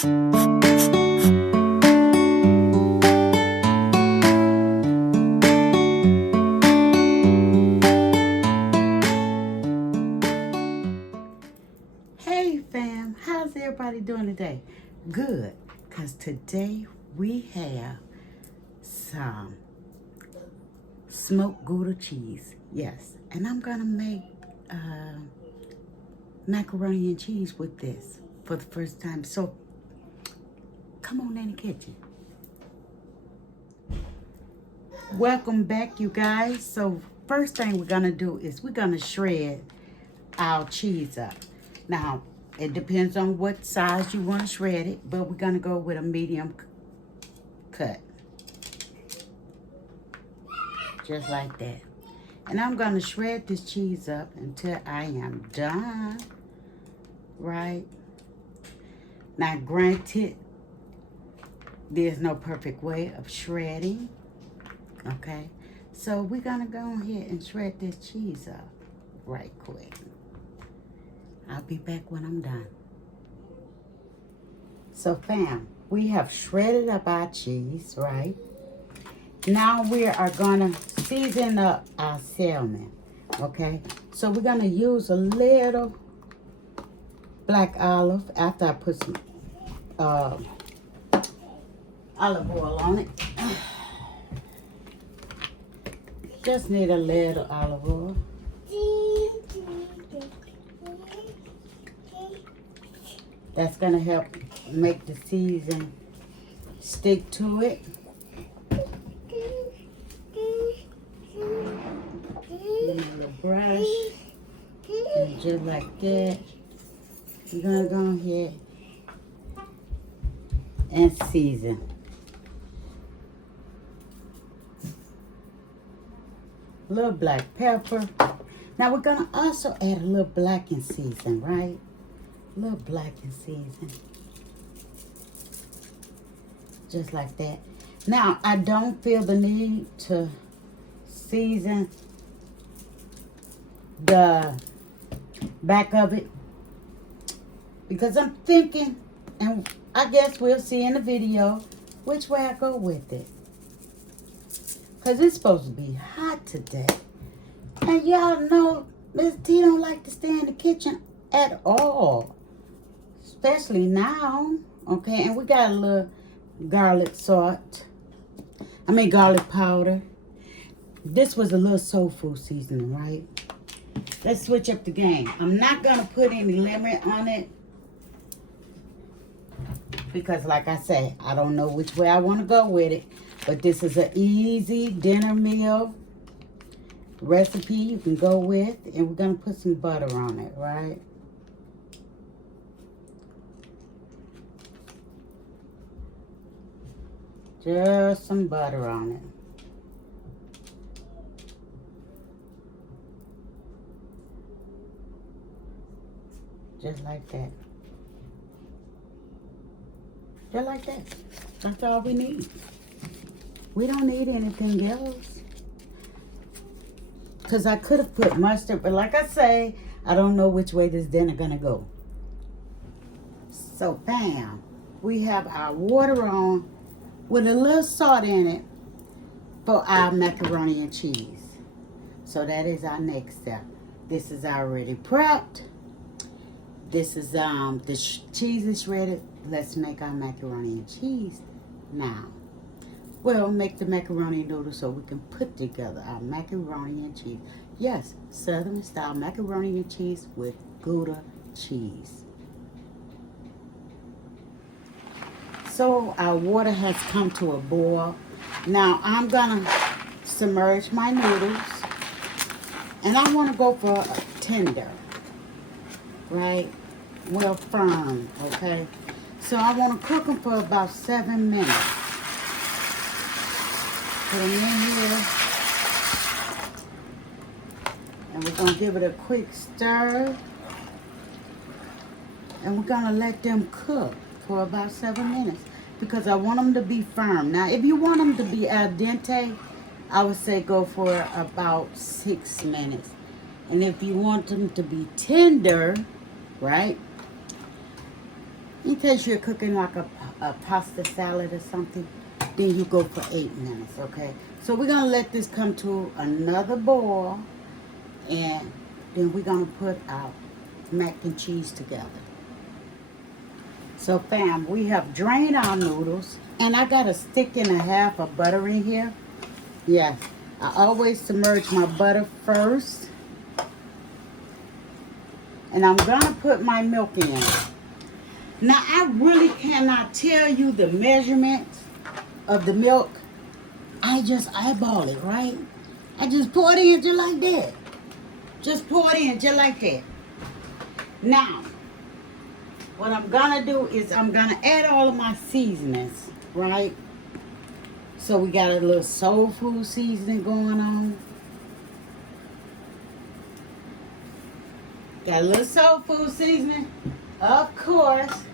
Hey fam, how's everybody doing today? Good, because today we have some smoked Gouda cheese. Yes, and I'm gonna make macaroni and cheese with this for the first time. So come on in the kitchen. Welcome back, you guys. So first thing we're gonna do is we're gonna shred our cheese up. Now, it depends on what size you want to shred it, but we're going to go with a medium cut. Just like that. And I'm going to shred this cheese up until I am done. Right? Now, granted, there's no perfect way of shredding. Okay? So we're going to go ahead and shred this cheese up right quick. I'll be back when I'm done. So fam, we have shredded up our cheese, right? Now we are gonna season up our salmon, okay? So we're gonna use a little black olive after I put some olive oil on it. Just need a little olive oil. That's going to help make the season stick to it. Use a little brush. And just like that, you're going to go ahead and season. A little black pepper. Now we're going to also add a little blackened season, right? A little blackened season. Just like that. Now, I don't feel the need to season the back of it because I'm thinking, and I guess we'll see in the video, which way I go with it. Because it's supposed to be hot today. And y'all know Miss T don't like to stay in the kitchen at all. Especially now, okay? And we got a little garlic garlic powder. This was a little soul food seasoning, right? Let's switch up the game. I'm not going to put any limit on it because, like I said, I don't know which way I want to go with it. But this is an easy dinner meal recipe you can go with. And we're going to put some butter on it, right? Just some butter on it. Just like that. Just like that. That's all we need. We don't need anything else. Because I could have put mustard, but like I say, I don't know which way this dinner gonna go. So bam, we have our water on with a little salt in it for our macaroni and cheese. So that is our next step. This is already prepped. This is the cheese is shredded. Let's make our macaroni and cheese now. We'll make the macaroni noodles so we can put together our macaroni and cheese. Yes, Southern style macaroni and cheese with Gouda cheese. So our water has come to a boil. Now I'm gonna submerge my noodles, and I want to go for a tender, right? Well, firm, okay? So I want to cook them for about 7 minutes. Put them in here, and we're gonna give it a quick stir, and we're gonna let them cook for about 7 minutes because I want them to be firm. Now, if you want them to be al dente, I would say go for about 6 minutes. And if you want them to be tender, right, In case you're cooking like a pasta salad or something, then you go for 8 minutes, okay? So we're going to let this come to another boil, and then we're going to put our mac and cheese together. So fam, we have drained our noodles, and I got a stick and a half of butter in here. Yes, I always submerge my butter first. And I'm going to put my milk in. Now, I really cannot tell you the measurements of the milk. I just eyeball it, right? I just pour it in just like that. Just pour it in just like that. Now, what I'm going to do is I'm going to add all of my seasonings, right? So we got a little soul food seasoning going on. Got a little soul food seasoning. Of course,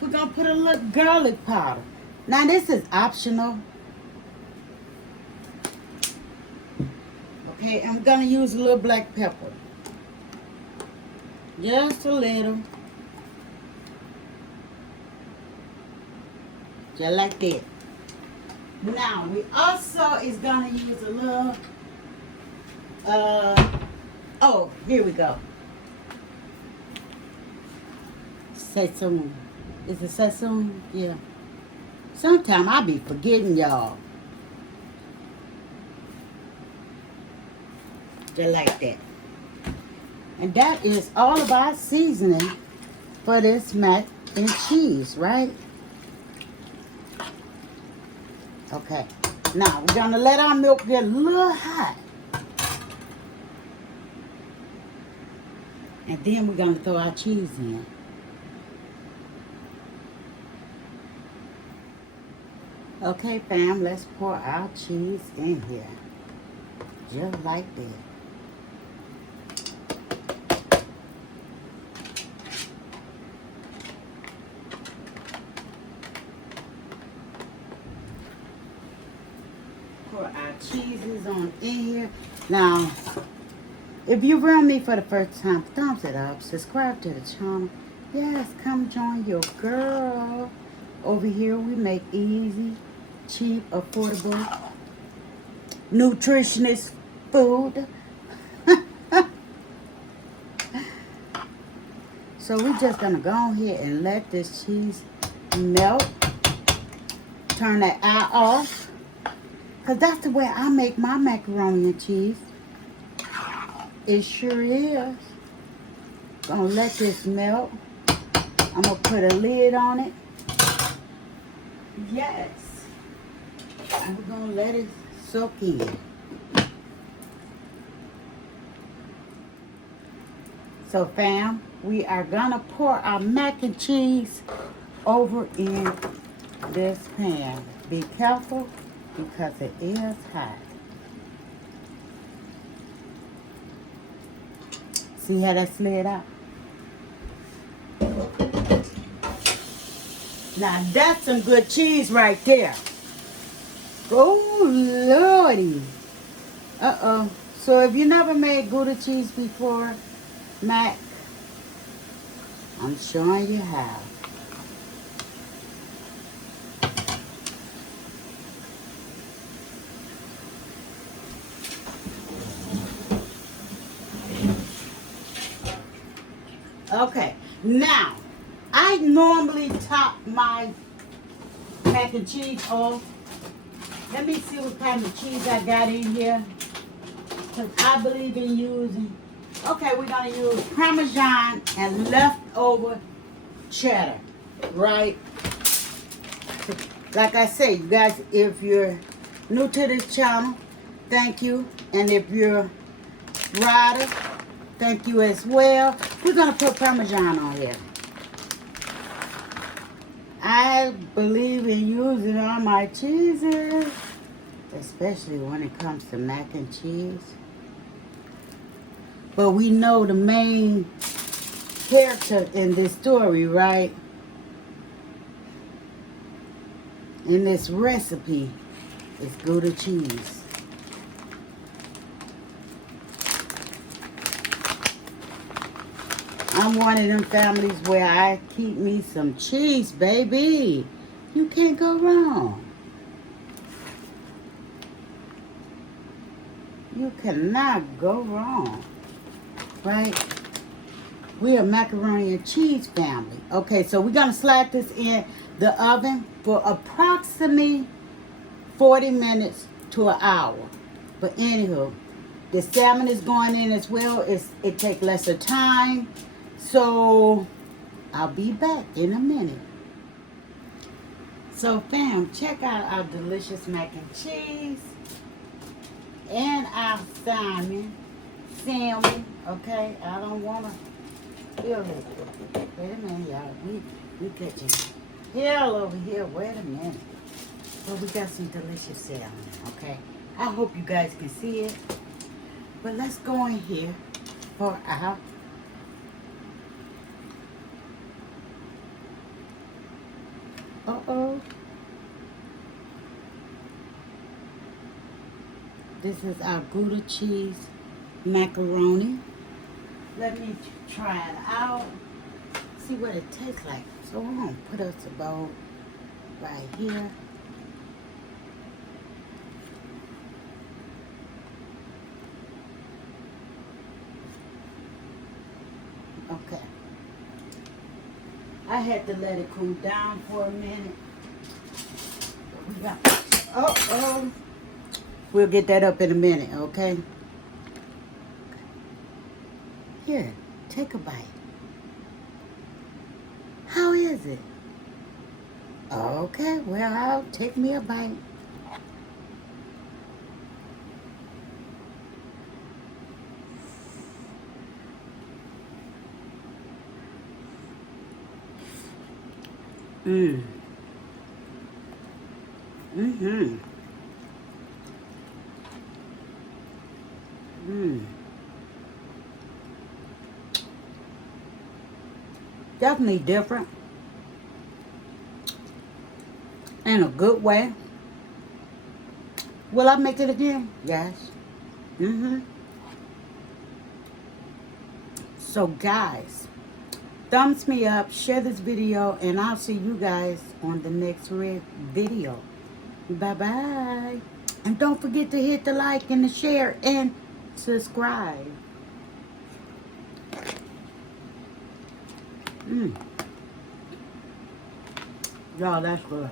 we're going to put a little garlic powder. Now, this is optional. Okay, I'm going to use a little black pepper. Just a little. Just like that. Now, we also is going to use a little, oh, here we go. Sesame. Is it sesame? Yeah. Sometimes I be forgetting, y'all. Just like that. And that is all of our seasoning for this mac and cheese, right? Okay. Now, we're going to let our milk get a little hot. And then we're going to throw our cheese in. Okay, fam, let's pour our cheese in here. Just like that. Pour our cheeses on in here. Now, if you're around me for the first time, thumbs it up, subscribe to the channel. Yes, come join your girl. Over here, we make easy, cheap, affordable, nutritious food. So we're just gonna go on here and let this cheese melt. Turn that eye off, cause that's the way I make my macaroni and cheese. It sure is. Gonna let this melt. I'm gonna put a lid on it. Yes. And we're going to let it soak in. So, fam, we are going to pour our mac and cheese over in this pan. Be careful because it is hot. See how that slid out? Now, that's some good cheese right there. Oh, Lordy. Uh-oh. So, if you never made Gouda cheese before, Mac, I'm showing you how. Okay. Now, I normally top my mac and cheese off. Let me see what kind of cheese I got in here. Because I believe in using. Okay, we're going to use Parmesan and leftover cheddar. Right? Like I say, you guys, if you're new to this channel, thank you. And if you're rider, thank you as well. We're going to put Parmesan on here. I believe in using all my cheeses, especially when it comes to mac and cheese. But we know the main character in this story, right? In this recipe is Gouda cheese. I'm one of them families where I keep me some cheese, baby. You can't go wrong. You cannot go wrong, right? We're a macaroni and cheese family. Okay, so we're going to slide this in the oven for approximately 40 minutes to an hour. But anywho, the salmon is going in as well. It takes lesser time. So I'll be back in a minute. So fam, check out our delicious mac and cheese and our salmon. Okay? I don't want to feel it. Wait a minute, y'all. We catching hell over here. Wait a minute. Well, we got some delicious salmon, okay? I hope you guys can see it. But let's go in here for our this is our Gouda cheese macaroni. Let me try it out. See what it tastes like. So we're going to put us a bowl right here. Okay. I had to let it cool down for a minute. We got, we'll get that up in a minute, okay? Here, take a bite. How is it? Okay, well, I'll take me a bite. Mmm. Mm-hmm. Mmm. Definitely different. In a good way. Will I make it again? Yes. Mm-hmm. So guys, thumbs me up, share this video, and I'll see you guys on the next video. Bye-bye. And don't forget to hit the like and the share and subscribe. Y'all, that's good.